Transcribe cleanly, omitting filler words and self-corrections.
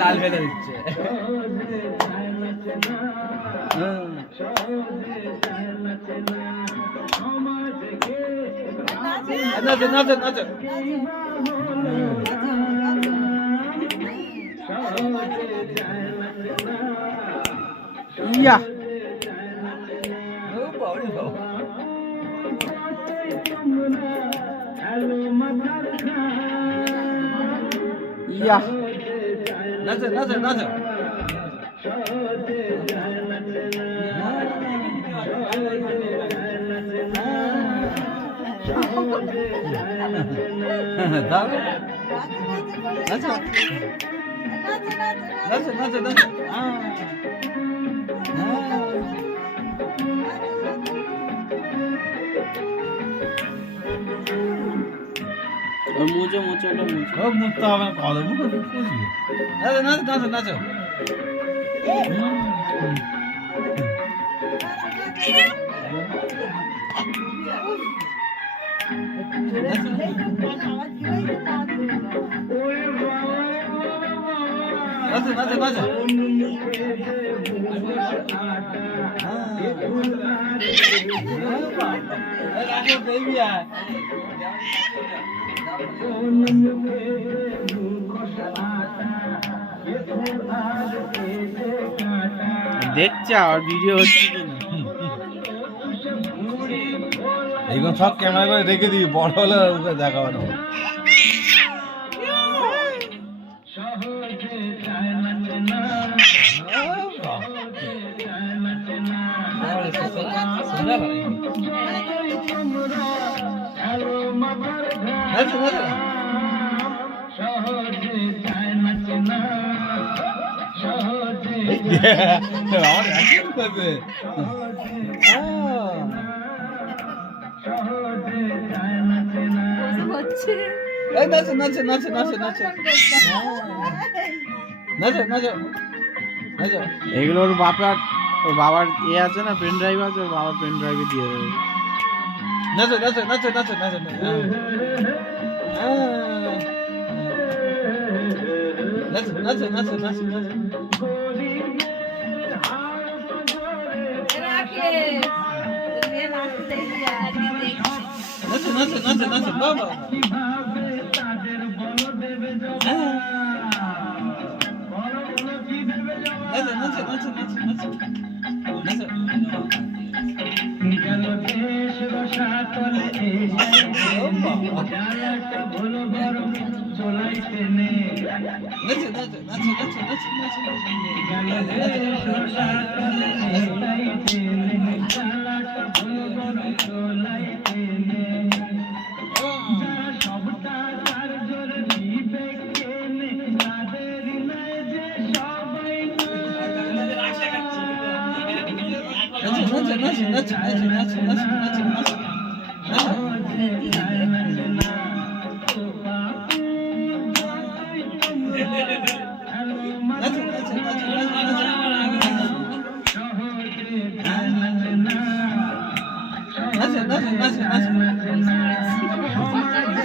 লাল ফেলে দিচ্ছে। নাচো নাচো নাচো। ইয়া ইয়া নাচো নাচো নাচো। নাচো নাচো নাচো নাচো। মুছে মুছে ওটা মুছে। ও মুছতে হবে না, কলে মুখে মুছবি। নাচো নাচো নাচো নাচো। নাচো নাচো নাচো। দেখছে আর ভিডিও হচ্ছে কিনা এইগুলো সব ক্যামেরা করে রেখে দিবি, বড় হলে ওকে দেখাবো না। নাচো নাচো নাচো নাচো নাচো নাচো নাচো নাচো। এগুলো ওর বাবার আছে না, পেন ড্রাইভ আছে, ওর বাবার পেন ড্রাইভে দিয়ে দেবে। নাচো নাচো নাচো নাচো নাচো নাচো নাচো নাচো নাচো নাচো। নাচো নাচো নাচো নাচো বাবা। নাচো নাচো নাচো নাচো নাচো নাচো। নাচো নাচো নাচো নাচো।